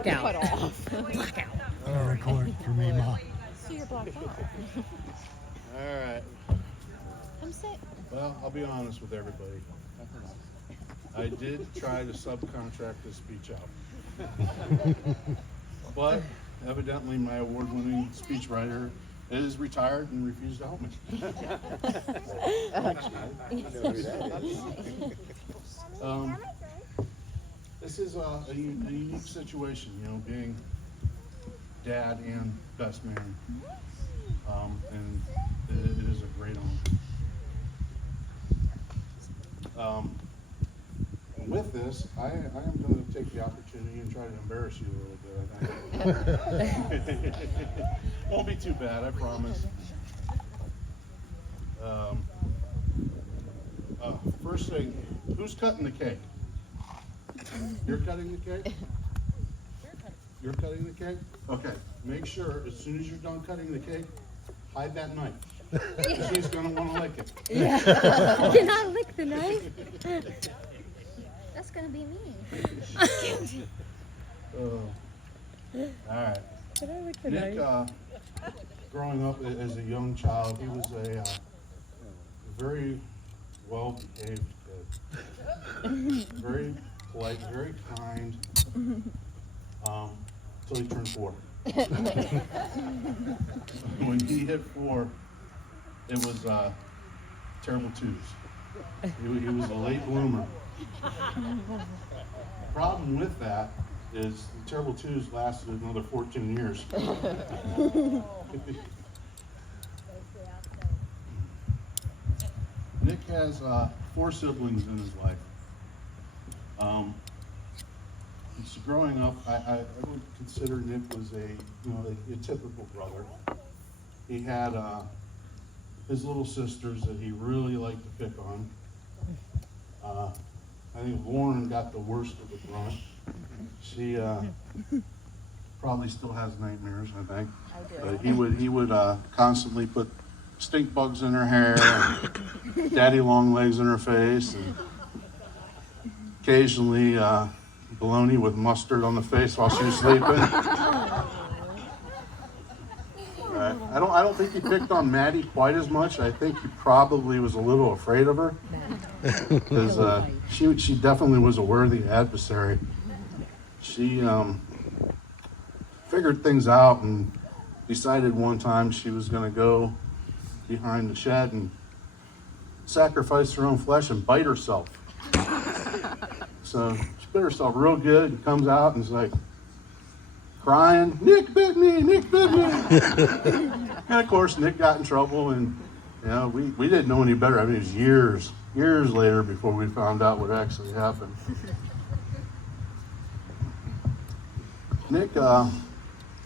Cut off. Record for me, Ma. So you're blocked out. All right. Come sit. Well, I'll be honest with everybody. I did try to subcontract this speech out. But evidently my award-winning speechwriter is retired and refused to help me. This is a unique situation, you know, being dad and best man. And it is a great honor. With this, I am going to take the opportunity and try to embarrass you a little bit, I think. Won't be too bad, I promise. First thing, who's cutting the cake? You're cutting the cake? You're cutting the cake? Okay, make sure as soon as you're done cutting the cake, hide that knife. She's gonna wanna lick it. Yeah. Can I lick the knife? That's gonna be me. All right. Can I lick the Nick, knife? growing up as a young child, he was a very well-behaved kid. Very polite, very kind, till he turned 4. When he hit 4, it was terrible twos. He was a late bloomer. Problem with that is the terrible twos lasted another 14 years. Nick has 4 siblings in his life. So growing up, I would consider Nick was a typical brother. He had his little sisters that he really liked to pick on. I think Lauren got the worst of the brunt. She probably still has nightmares, I think. But he would constantly put stink bugs in her hair, and daddy long legs in her face, and occasionally bologna with mustard on the face while she was sleeping. I don't think he picked on Maddie quite as much. I think he probably was a little afraid of her, because she definitely was a worthy adversary. She figured things out and decided one time she was going to go behind the shed and sacrifice her own flesh and bite herself. So she bit herself real good and comes out and is like crying, "Nick bit me, Nick bit me." And of course Nick got in trouble, and you know, we didn't know any better. I mean, it was years later before we found out what actually happened. Nick,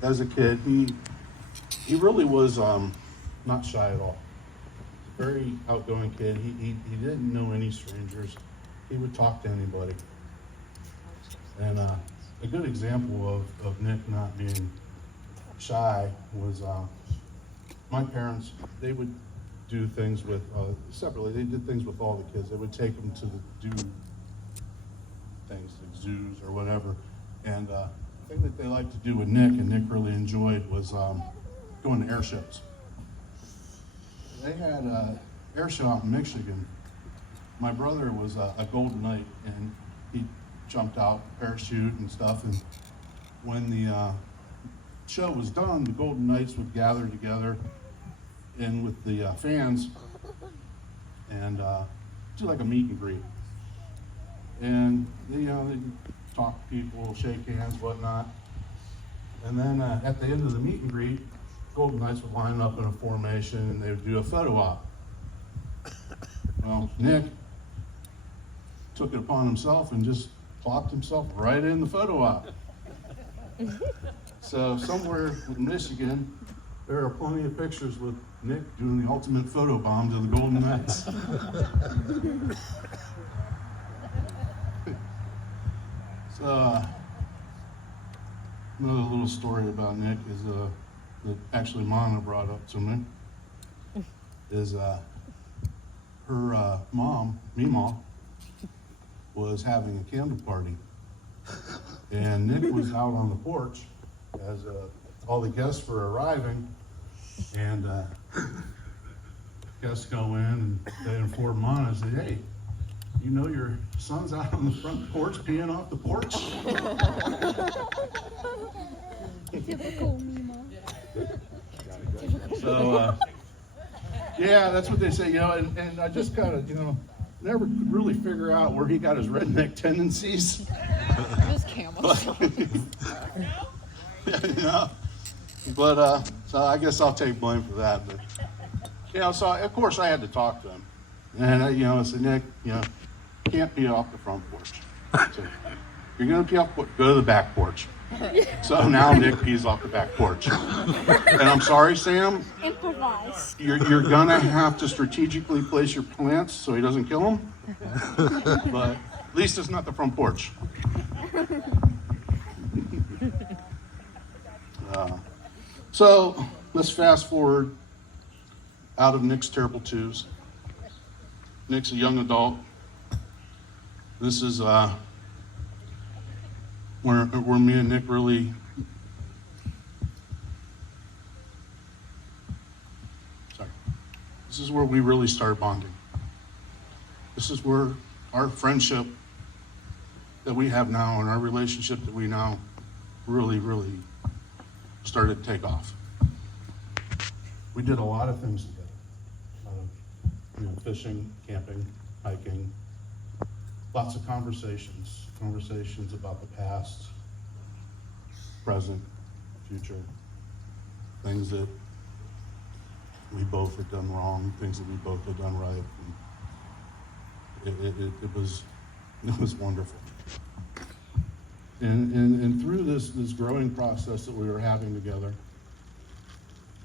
as a kid, he really was not shy at all. Very outgoing kid. He didn't know any strangers. He would talk to anybody. And a good example of Nick not being shy was my parents. They would do things with separately. They did things with all the kids. They would take them to do things like zoos or whatever. And the thing that they liked to do with Nick, and Nick really enjoyed, was going to air shows. They had an air show out in Michigan. My brother was a Golden Knight, and he jumped out, parachute and stuff. And when the show was done, the Golden Knights would gather together in with the fans and do like a meet and greet. And they'd talk to people, shake hands, whatnot. And then at the end of the meet and greet, Golden Knights would line up in a formation and they would do a photo op. Well, Nick took it upon himself and just plopped himself right in the photo op. So somewhere in Michigan, there are plenty of pictures with Nick doing the ultimate photo bomb to the Golden Knights. So another little story about Nick is that actually Mama brought up to me is her mom, Meemaw, was having a candle party And Nick was out on the porch as all the guests were arriving, and guests go in and they inform Mona and say, "Hey, you know your son's out on the front porch peeing off the porch?" Typical Mima. So, yeah, that's what they say, you know, and I just kind of, you know, never could really figure out where he got his redneck tendencies. Just camels. You know? But, so I guess I'll take blame for that. But, you know, so of course I had to talk to him. And, you know, I said, "Nick, you know, you can't pee off the front porch. So, you're going to pee off, go to the back porch." So now Nick pees off the back porch. And I'm sorry, Sam, Improvise. you're gonna have to strategically place your plants so he doesn't kill them. But at least it's not the front porch. So let's fast forward out of Nick's terrible twos. Nick's a young adult. This is where me and Nick really this is where we really started bonding. This is where our friendship that we have now and our relationship that we now really started to take off. We did a lot of things together. You know, fishing, camping, hiking, lots of conversations about the past, present, future, things that we both had done wrong, things that we both had done right. And it was wonderful. And through this growing process that we were having together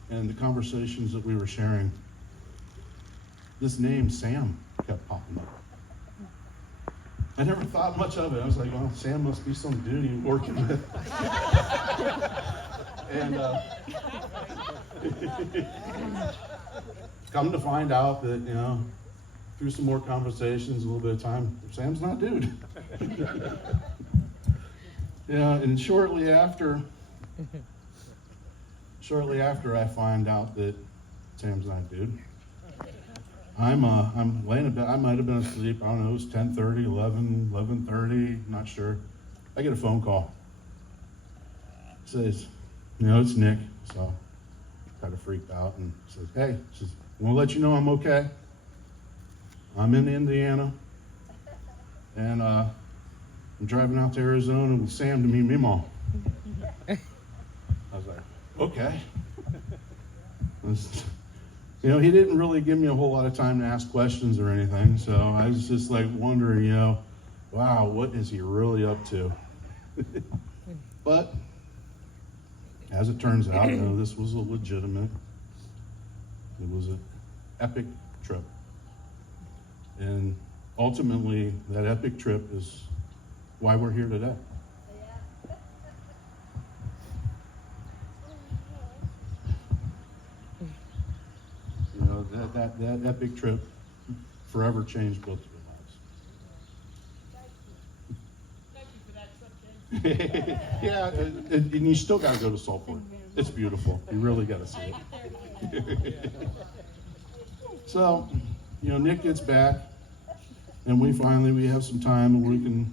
and the conversations that we were sharing, this name Sam kept popping up. I never thought much of it. I was like, well, Sam must be some dude he's working with. And come to find out that, you know, through some more conversations, a little bit of time, Sam's not dude. Yeah, and shortly after I find out that Sam's not dude, I'm laying in bed. I might have been asleep. I don't know. It was 10:30, 11:30, not sure. I get a phone call. It says, you know, it's Nick. So I kind of freaked out and says, "Hey," says, "I want to let you know I'm okay. I'm in Indiana, and I'm driving out to Arizona with Sam to meet Mima." I was like, "Okay." You know, he didn't really give me a whole lot of time to ask questions or anything, so I was just like wondering, you know, wow, what is he really up to? But as it turns out, you know, this was a legitimate, it was an epic trip. And ultimately, that epic trip is why we're here today. You know, that epic trip forever changed both of your lives. Yeah, and you still got to go to Salt Fork. It's beautiful. You really got to see it. So, you know, Nick gets back, and we have some time, and we can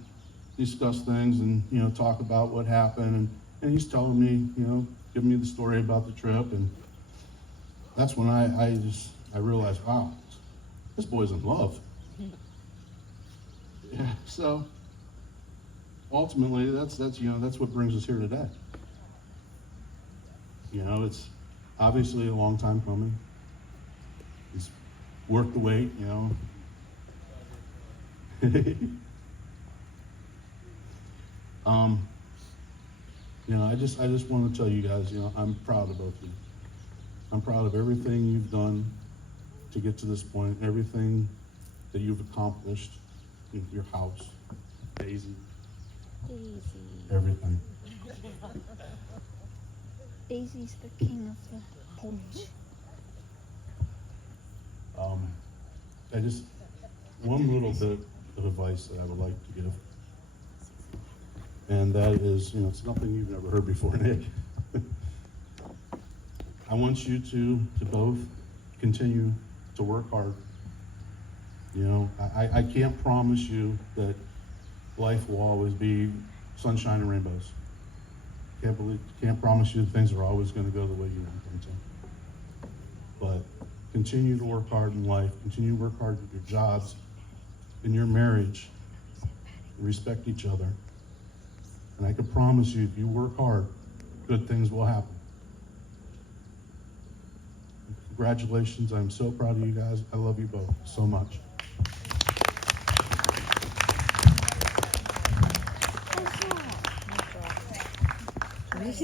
discuss things and, you know, talk about what happened. And he's telling me, you know, giving me the story about the trip, and that's when I realized, wow, this boy's in love. Yeah, so ultimately, that's you know, that's what brings us here today. You know, it's obviously a long time coming. It's worth the wait, you know. You know, I just want to tell you guys, you know, I'm proud of both of you. I'm proud of everything you've done to get to this point, everything that you've accomplished in your house, Daisy, everything. Daisy's the king of the porch. I just, one little bit of advice that I would like to give And that is, it's nothing you've never heard before, Nick. I want you to both continue to work hard. I can't promise you that life will always be sunshine and rainbows. Can't promise you that things are always going to go the way you want them to. But continue to work hard in life. Continue to work hard at your jobs, in your marriage. Respect each other. And I can promise you, if you work hard, good things will happen. Congratulations. I'm so proud of you guys. I love you both so much. He's